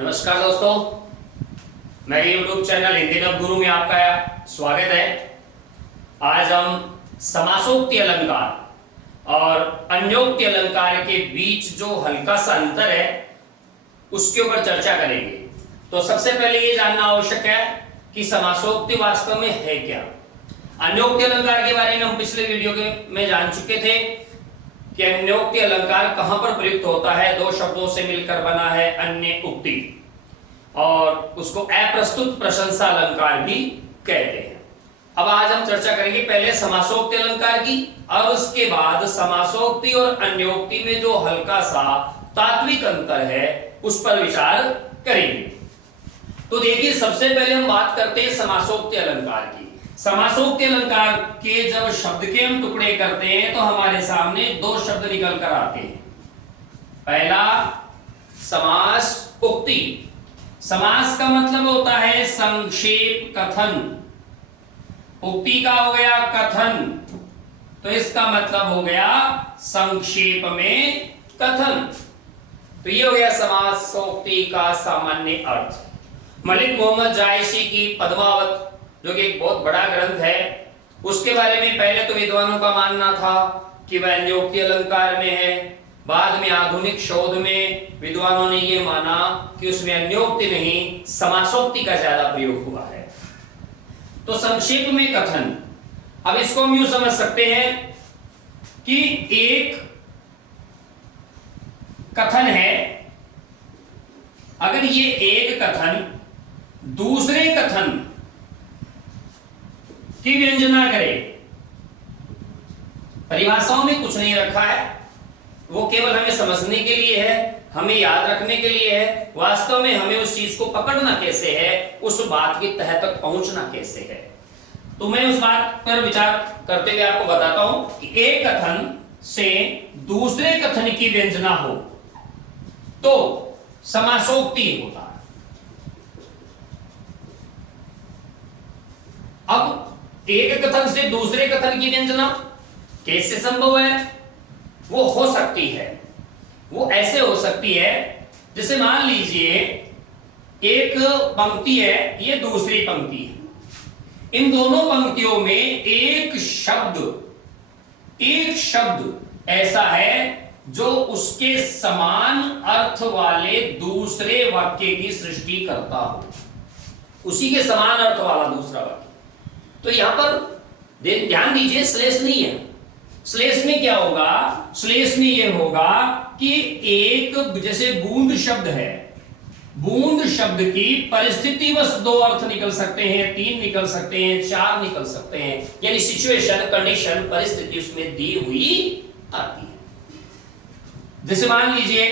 नमस्कार दोस्तों, मेरे YouTube चैनल हिंदी नव गुरु में आपका स्वागत है। आज हम समासोक्ति अलंकार और अन्योक्ति अलंकार के बीच जो हल्का सा अंतर है उसके ऊपर चर्चा करेंगे। तो सबसे पहले ये जानना आवश्यक है कि समासोक्ति वास्तव में है क्या। अन्योक्ति अलंकार के बारे में हम पिछले वीडियो में जान चुके थे कि अन्योक्ति अलंकार कहां पर प्रयुक्त होता है। दो शब्दों से मिलकर बना है अन्य उक्ति, और उसको अप्रस्तुत प्रशंसा अलंकार भी कहते हैं। अब आज हम चर्चा करेंगे पहले समासोक्ति अलंकार की, और उसके बाद समासोक्ति और अन्योक्ति में जो हल्का सा तात्विक अंतर है उस पर विचार करेंगे। तो देखिए, सबसे पहले हम बात करते हैं समासोक्ति अलंकार की। समासोक्ति अलंकार के जब शब्द के हम टुकड़े करते हैं तो हमारे सामने दो शब्द निकल कर आते हैं। पहला समास उक्ति। समास का मतलब होता है संक्षेप, कथन। उक्ति का हो गया कथन, तो इसका मतलब हो गया संक्षेप में कथन। तो ये हो गया समासोक्ति का सामान्य अर्थ। मलिक मोहम्मद जायसी की पद्मावत, जो कि एक बहुत बड़ा ग्रंथ है, उसके बारे में पहले तो विद्वानों का मानना था कि वह अन्योक्ति अलंकार में है। बाद में आधुनिक शोध में विद्वानों ने यह माना कि उसमें अन्योक्ति नहीं समासोक्ति का ज्यादा प्रयोग हुआ है। तो संक्षेप में कथन, अब इसको हम यूं समझ सकते हैं कि एक कथन है, अगर ये एक कथन दूसरे कथन की व्यंजना करे, परिभाषाओं में कुछ नहीं रखा है, वो केवल हमें समझने के लिए है, हमें याद रखने के लिए है। वास्तव में हमें उस चीज को पकड़ना कैसे है, उस बात की तह तक पहुंचना कैसे है। तो मैं उस बात पर विचार करते हुए आपको बताता हूं कि एक कथन से दूसरे कथन की व्यंजना हो तो समासोक्ति होता है। अब एक कथन से दूसरे कथन की व्यंजना कैसे संभव है? वो हो सकती है, वो ऐसे हो सकती है जैसे मान लीजिए एक पंक्ति है, ये दूसरी पंक्ति है। इन दोनों पंक्तियों में एक शब्द ऐसा है जो उसके समान अर्थ वाले दूसरे वाक्य की सृष्टि करता हो, उसी के समान अर्थ वाला दूसरा वाक्य। तो यहां पर ध्यान दीजिए, श्लेष नहीं है। श्लेष में क्या होगा? श्लेष में यह होगा कि एक जैसे बूंद शब्द है, बूंद शब्द की परिस्थितिवश दो अर्थ निकल सकते हैं, तीन निकल सकते हैं, चार निकल सकते हैं, यानी सिचुएशन, कंडीशन, परिस्थिति उसमें दी हुई आती है। जैसे मान लीजिए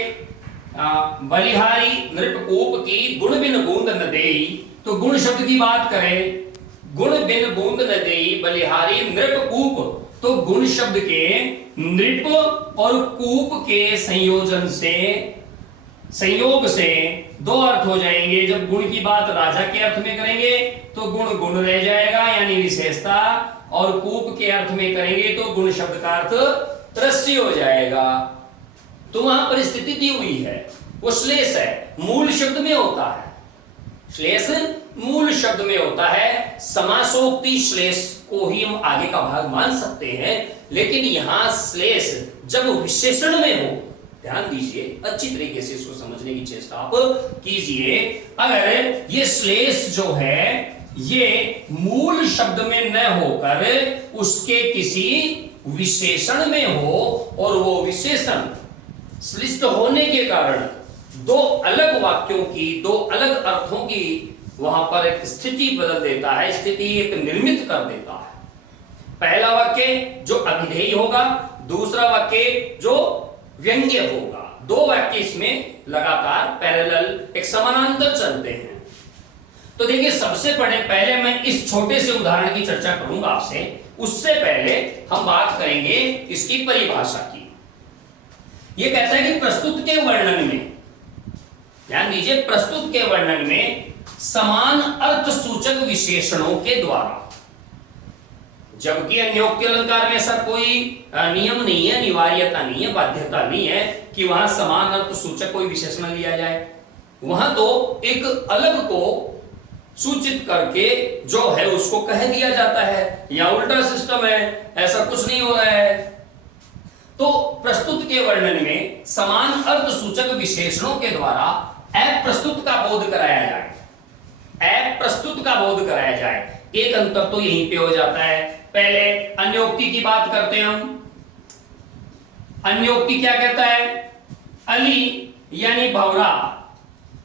बलिहारी नृपकूप की गुण बिन बूंद न देई, तो गुण शब्द की बात करें, गुण बिन बूंद न देई बलिहारी नृपकूप, तो गुण शब्द के नृप और कूप के संयोग से दो अर्थ हो जाएंगे। जब गुण की बात राजा के अर्थ में करेंगे तो गुण गुण रह जाएगा यानी विशेषता, और कूप के अर्थ में करेंगे तो गुण शब्द का अर्थ रस्सी हो जाएगा। तो वहां परिस्थिति दी हुई है, वो श्लेष है, मूल शब्द में होता है। श्लेष मूल शब्द में होता है। समासोक्ति श्लेष को ही हम आगे का भाग मान सकते हैं, लेकिन यहां श्लेष जब विशेषण में हो, ध्यान दीजिए, अच्छी तरीके से इसको समझने की चेष्टा आप कीजिए। अगर ये श्लेष जो है ये मूल शब्द में न होकर उसके किसी विशेषण में हो, और वो विशेषण श्लिष्ट होने के कारण दो अलग वाक्यों की, दो अलग अर्थों की वहां पर एक स्थिति बदल देता है, स्थिति एक निर्मित कर देता है। पहला वाक्य जो अभिधेय होगा, दूसरा वाक्य जो व्यंग्य होगा। दो वाक्य इसमें लगातार पैरेलल, एक समानांतर चलते हैं। तो देखिए, सबसे पहले मैं इस छोटे से उदाहरण की चर्चा करूंगा आपसे। उससे पहले हम बात करेंगे इसकी परिभाषा की। यह कहता है कि प्रस्तुत के वर्णन में, ध्यान दीजिए, प्रस्तुत के वर्णन में समान अर्थ सूचक विशेषणों के द्वारा, जबकि अन्योक्ति अलंकार में ऐसा कोई नियम नहीं है, अनिवार्यता नहीं है, बाध्यता नहीं है कि वहां समान अर्थ सूचक कोई विशेषण लिया जाए। वहां तो एक अलग को सूचित करके जो है उसको कह दिया जाता है, या उल्टा सिस्टम है, ऐसा कुछ नहीं हो रहा है। तो प्रस्तुत के वर्णन में समान अर्थ सूचक विशेषणों के द्वारा अप्रस्तुत का बोध कराया जाए, अप्रस्तुत का बोध कराया जाए। एक अंतर तो यहीं पे हो जाता है। पहले अन्योक्ति की बात करते हैं हम। अन्योक्ति क्या कहता है? अली यानी भंवरा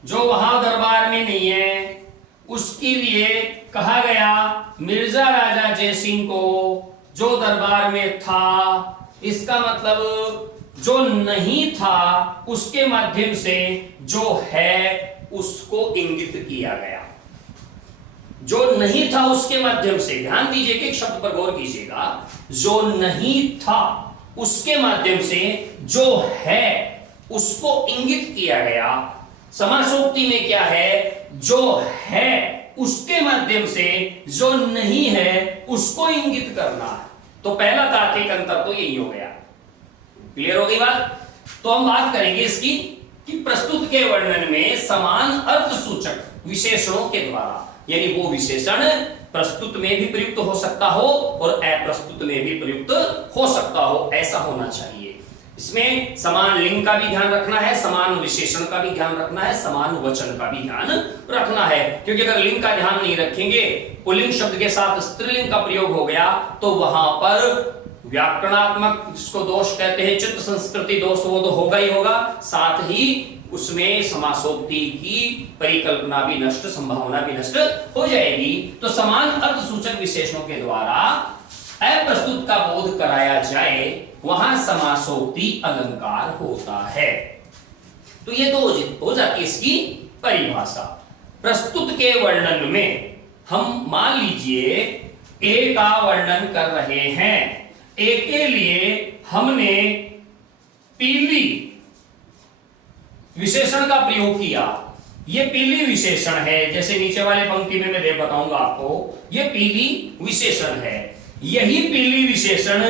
जो वहां दरबार में नहीं है, उसके लिए कहा गया मिर्जा राजा जयसिंह को जो दरबार में था। इसका मतलब जो नहीं था उसके माध्यम से जो है उसको इंगित किया गया। जो नहीं था उसके माध्यम से, ध्यान दीजिए कि एक शब्द पर गौर कीजिएगा, जो नहीं था उसके माध्यम से जो है उसको इंगित किया गया। समासोक्ति में क्या है? जो है उसके माध्यम से जो नहीं है उसको इंगित करना है। तो पहला तार्किक अंतर तो यही हो गया। क्लियर हो गई बात? तो हम बात करेंगे इसकी कि प्रस्तुत के वर्णन में समान अर्थ सूचक विशेषणों के द्वारा, यानी वो विशेषण प्रस्तुत में भी प्रयुक्त हो सकता हो और अप्रस्तुत में भी प्रयुक्त हो सकता हो, ऐसा होना चाहिए। इसमें समान लिंग का भी ध्यान रखना है, समान विशेषण का भी ध्यान रखना है, समान वचन का भी ध्यान रखना है। क्योंकि अगर लिंग का ध्यान नहीं रखेंगे, पुल्लिंग शब्द के साथ स्त्रीलिंग का प्रयोग हो गया तो वहां पर व्याकरणात्मक जिसको दोष कहते हैं, चित्त संस्कृति दोष, वो तो होगा ही होगा, साथ ही उसमें समासोक्ति की परिकल्पना भी नष्ट, संभावना भी नष्ट हो जाएगी। तो समान अर्थ सूचक विशेषणों के द्वारा अप्रस्तुत का बोध कराया जाए, वहां समासोक्ति अलंकार होता है। तो ये तो हो जाती है इसकी परिभाषा। प्रस्तुत के वर्णन में हम मान लीजिए ए का वर्णन कर रहे हैं। ए के लिए हमने पीली विशेषण का प्रयोग किया। ये पीली विशेषण है, जैसे नीचे वाले पंक्ति में मैं दे बताऊंगा आपको, ये पीली विशेषण है। यही पीली विशेषण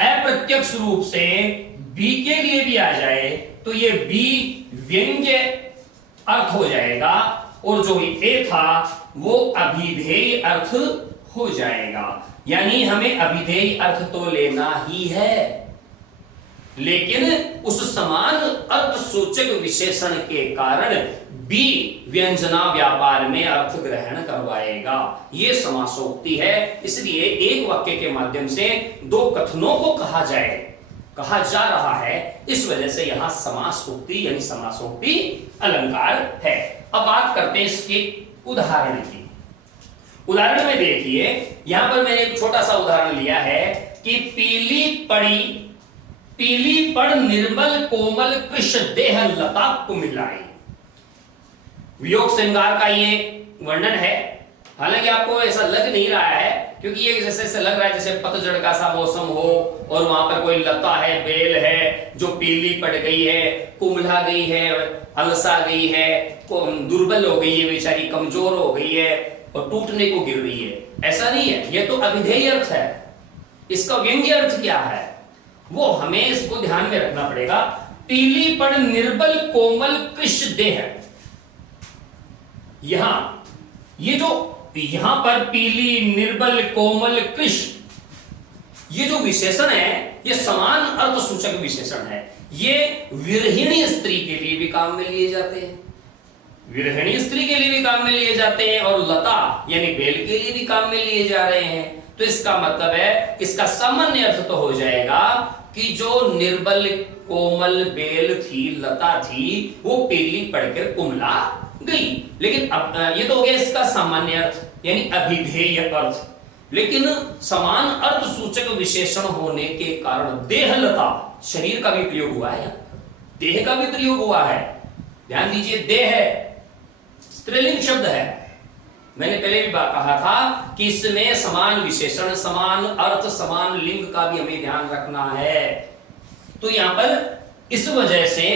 अप्रत्यक्ष रूप से बी के लिए भी आ जाए तो ये बी व्यंग्य अर्थ हो जाएगा, और जो ए था वो अभिधेय अर्थ हो जाएगा। यानी हमें अभिधेय अर्थ तो लेना ही है, लेकिन उस समान अर्थ सूचक विशेषण के कारण बी व्यंजना व्यापार में अर्थ ग्रहण करवाएगा। यह समासोक्ति है। इसलिए एक वाक्य के माध्यम से दो कथनों को कहा जा रहा है, इस वजह से यहां समासोक्ति यानी समासोक्ति अलंकार है। अब बात करते हैं इसके उदाहरण की। उदाहरण में देखिए, यहां पर मैंने एक छोटा सा उदाहरण लिया है कि पीली पड़ निर्मल कोमल कृष्ण देह लता कुमिलाई। वियोग श्रृंगार का ये वर्णन है। हालांकि आपको ऐसा लग नहीं रहा है, क्योंकि ये जैसे ऐसे लग रहा है जैसे पतझड़ का सा मौसम हो और वहां पर कोई लता है, बेल है जो पीली पड़ गई है, कुमला गई है, अलसा गई है, दुर्बल हो गई है, बेचारी कमजोर हो गई है और टूटने को गिर रही है। ऐसा नहीं है, ये तो अभिधेय अर्थ है। इसका व्यंग्य अर्थ क्या है वो हमें इसको ध्यान में रखना पड़ेगा। पीली पड़ निर्बल कोमल कृष्ण देह, ये जो यहां पर पीली निर्बल कोमल कृष्ण, ये जो विशेषण है ये समान अर्थ सूचक विशेषण है। ये विरहिणी स्त्री के लिए भी काम में लिए जाते हैं, विरहिणी स्त्री के लिए भी काम में लिए जाते हैं, और लता यानी बेल के लिए भी काम में लिए जा रहे हैं। तो इसका मतलब है, इसका सामान्य अर्थ तो हो जाएगा कि जो निर्बल कोमल बेल थी, लता थी, वो पीली पड़कर कुमला गई। लेकिन अब ये तो हो गया इसका सामान्य अर्थ यानी अभिधेय अर्थ। लेकिन समान अर्थ सूचक विशेषण होने के कारण देहलता, शरीर का भी प्रयोग हुआ है, देह का भी प्रयोग हुआ है। ध्यान दीजिए, देह स्त्रीलिंग शब्द है। मैंने पहले भी कहा था कि इसमें समान विशेषण, समान अर्थ, समान लिंग का भी हमें ध्यान रखना है। तो यहां पर इस वजह से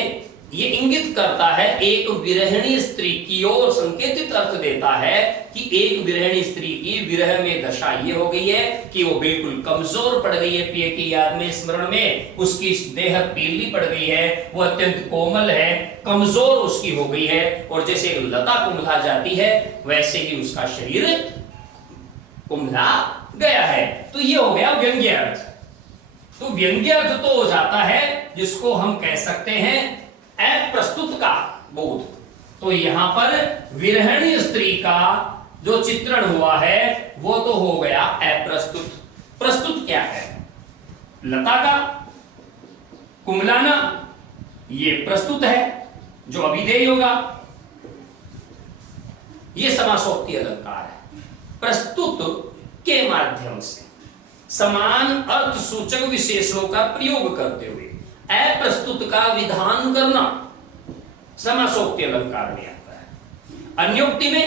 ये इंगित करता है, एक विरहिणी स्त्री की ओर संकेतित अर्थ देता है कि एक विरहिणी स्त्री की विरह में दशा ये हो गई है कि वो बिल्कुल कमजोर पड़ गई है, प्रिय की याद में, स्मरण में, उसकी देह पीली पड़ गई है, वो अत्यंत कोमल है, कमजोर उसकी हो गई है, और जैसे लता कुम्भला जाती है वैसे ही उसका शरीर कुम्भला गया है। तो ये हो गया व्यंग्य अर्थ। तो व्यंग्य अर्थ तो हो जाता है जिसको हम कह सकते हैं अप्रस्तुत का बोध। तो यहां पर विरहिणी स्त्री का जो चित्रण हुआ है वो तो हो गया अप्रस्तुत। प्रस्तुत क्या है? लता का कुम्भलाना, ये प्रस्तुत है जो अभिधेय होगा। ये समासोक्ति अलंकार है। प्रस्तुत के माध्यम से समान अर्थ सूचक विशेषणों का प्रयोग करते हुए अप्रस्तुत का विधान करना समासोक्ति अलंकार में आता है। अन्योक्ति में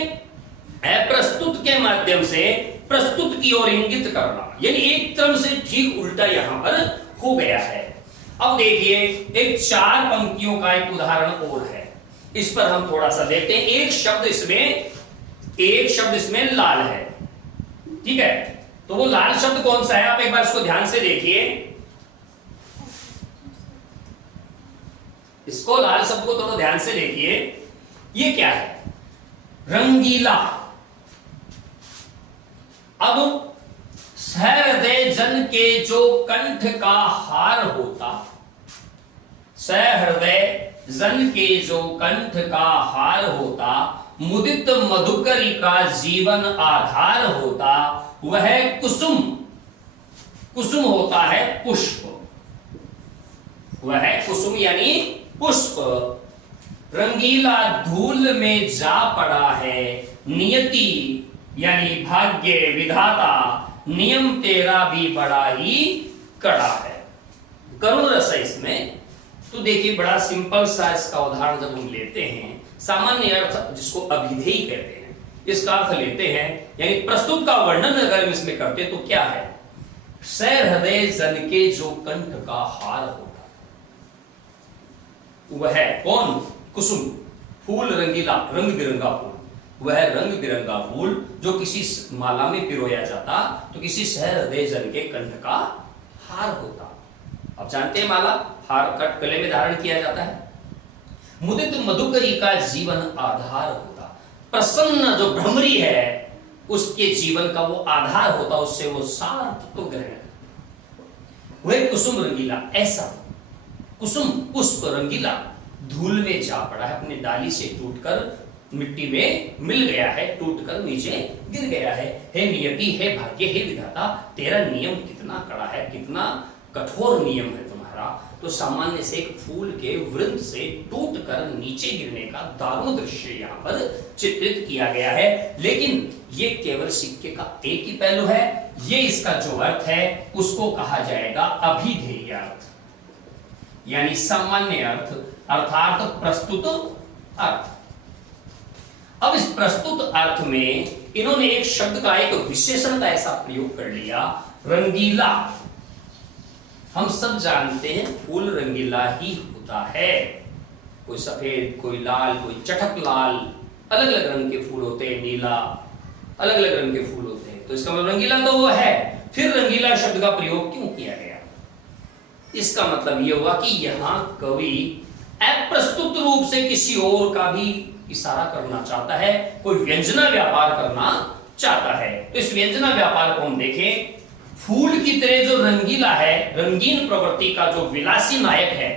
अप्रस्तुत के माध्यम से प्रस्तुत की ओर इंगित करना, यानी एक तरह से ठीक उल्टा यहां पर हो गया है। अब देखिए एक 4 पंक्तियों का एक उदाहरण और है, इस पर हम थोड़ा सा देखते हैं। एक शब्द इसमें लाल है, ठीक है? तो वो लाल शब्द कौन सा है? आप एक बार इसको ध्यान से देखिए। इसको लाल शब्द को थोड़ा ध्यान से देखिए। ये क्या है? रंगीला। अब सहृदय जन के जो कंठ का हार होता, सहृदय जन के जो कंठ का हार होता, मुदित मधुकरी का जीवन आधार होता, वह कुसुम। कुसुम होता है पुष्प, वह कुसुम यानी पुष्प। रंगीला धूल में जा पड़ा है, नियति यानी भाग्य, विधाता, नियम तेरा भी बड़ा ही कड़ा है। करुण रस है इसमें। तो देखिए बड़ा सिंपल सा इसका उदाहरण जब हम लेते हैं, सामान्य अर्थ जिसको अभिधेय कहते हैं, इसका अर्थ लेते हैं, यानी प्रस्तुत का वर्णन अगर हम इसमें करते हैं तो क्या है? सहृदय जन के जो कंठ का हार होता, वह कौन? कुसुम, फूल रंगीला, रंग बिरंगा फूल। वह रंग बिरंगा फूल जो किसी माला में पिरोया जाता तो किसी सहृदय जन के कंठ का हार होता। अब जानते हैं माला हार कट गले में धारण किया जाता है। मुदित मधुकरी का जीवन आधार होता, प्रसन्न जो भ्रमरी है उसके जीवन का वो आधार होता, उससे वो सार तो ग्रहण। वह कुसुम रंगीला, ऐसा कुसुम पुष्प रंगीला धूल में जा पड़ा है, अपनी डाली से टूटकर मिट्टी में मिल गया है, टूटकर नीचे गिर गया है। हे नियति, हे भाग्य, हे विधाता, तेरा नियम कितना कड़ा है, कितना कठोर नियम है तुम्हारा। तो सामान्य से एक फूल के वृंत से टूटकर नीचे गिरने का दारुण दृश्य यहाँ पर चित्रित किया गया है। लेकिन ये केवल सिक्के का एक ही पहलू है। ये इसका जो अर्थ है उसको कहा जाएगा अभिधेय अर्थ, यानी सामान्य अर्थ, अर्थात प्रस्तुत अर्थ। अब इस प्रस्तुत अर्थ में इन्होंने एक शब्द का, एक विशेषण का ऐसा प्रयोग कर लिया, रंगीला। हम सब जानते हैं फूल रंगीला ही होता है, कोई सफेद, कोई लाल, कोई चटक लाल, अलग अलग रंग के फूल होते हैं, नीला, अलग अलग रंग के फूल होते हैं। तो इसका मतलब रंगीला तो वो है। फिर रंगीला शब्द का प्रयोग क्यों किया गया? इसका मतलब यह हुआ कि यहां कवि अप्रस्तुत रूप से किसी और का भी इशारा करना चाहता है, कोई व्यंजना व्यापार करना चाहता है। तो इस व्यंजना व्यापार को हम देखें, फूल की तरह जो रंगीला है, रंगीन प्रवृत्ति का जो विलासी नायक है,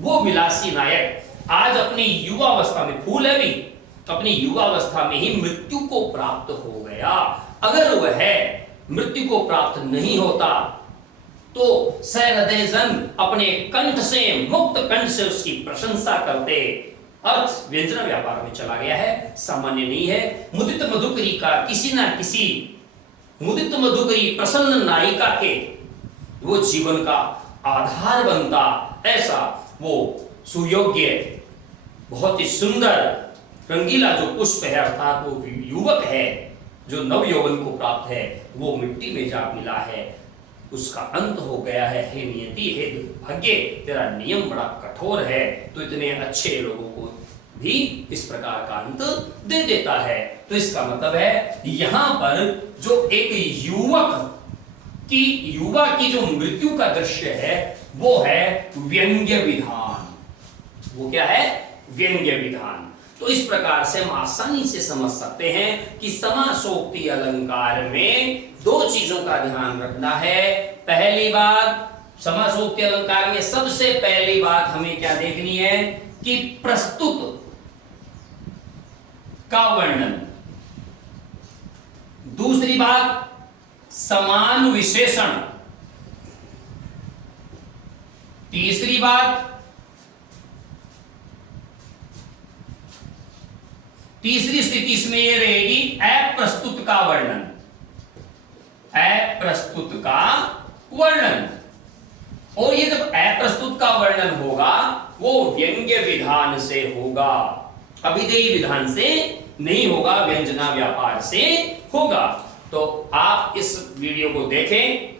वो विलासी नायक आज अपनी युवावस्था में, फूल है भी, अपनी युवावस्था में ही मृत्यु को प्राप्त हो गया। अगर वह मृत्यु को प्राप्त नहीं होता तो सहृदय जन अपने कंठ से, मुक्त कंठ से उसकी प्रशंसा करते। अर्थ व्यंजना व्यापार में चला गया है, सामान्य नहीं है। मुदित मधुकरी का किसी ना किसी मुदित मधुकरी प्रसन्न नायिका के वो जीवन का आधार बनता, ऐसा वो सुयोग्य, बहुत ही सुंदर रंगीला जो पुष्प है, अर्थात वो युवक है जो नव यौवन को प्राप्त है, वो मिट्टी में जा मिला है। उसका अंत हो गया है। हे नियति, हे भाग्य, तेरा नियम बड़ा कठोर है, तो इतने अच्छे लोगों को भी इस प्रकार का अंत दे देता है। तो इसका मतलब है यहां पर जो एक युवा की जो मृत्यु का दृश्य है वो है व्यंग्य विधान। वो क्या है? व्यंग्य विधान। तो इस प्रकार से हम आसानी से समझ सकते हैं कि समासोक्ति अलंकार में दो चीजों का ध्यान रखना है। पहली बात, समासोक्ति अलंकार में सबसे पहली बात हमें क्या देखनी है कि प्रस्तुत का वर्णन। दूसरी बात, समान विशेषण। तीसरी बात, तीसरी स्थिति इसमें यह रहेगी अप्रस्तुत का वर्णन। अप्रस्तुत का वर्णन। और ये जब अप्रस्तुत का वर्णन होगा वो व्यंग्य विधान से होगा, अभिधेय विधान से नहीं होगा, व्यंजना व्यापार से होगा। तो आप इस वीडियो को देखें,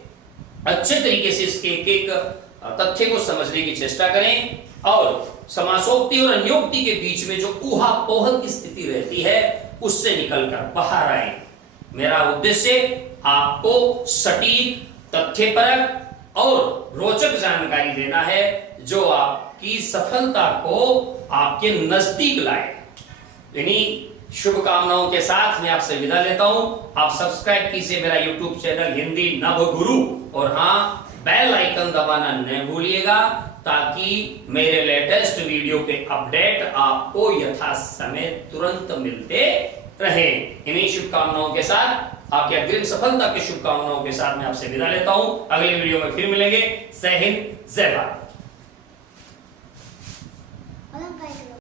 अच्छे तरीके से इसके एक एक तथ्य को समझने की चेष्टा करें और समासोक्ति और अन्योक्ति के बीच में जो ऊहापोह की स्थिति रहती है उससे निकलकर बाहर आए। मेरा उद्देश्य आपको सटीक, तथ्यपरक और रोचक जानकारी देना है जो आपकी सफलता को आपके नजदीक लाए। इन्हीं शुभकामनाओं के साथ मैं आपसे विदा लेता हूं। आप सब्सक्राइब कीजिए मेरा यूट्यूब चैनल हिंदी नभ गुरु, और हाँ, बेल आइकन दबाना न भूलिएगा ताकि मेरे लेटेस्ट वीडियो के अपडेट आपको यथा समय तुरंत मिलते रहे। इन्हीं शुभकामनाओं के साथ, आपकी अग्रिम सफलता की शुभकामनाओं के साथ मैं आपसे विदा लेता हूं। अगले वीडियो में फिर मिलेंगे। जय हिंद, जय भारत।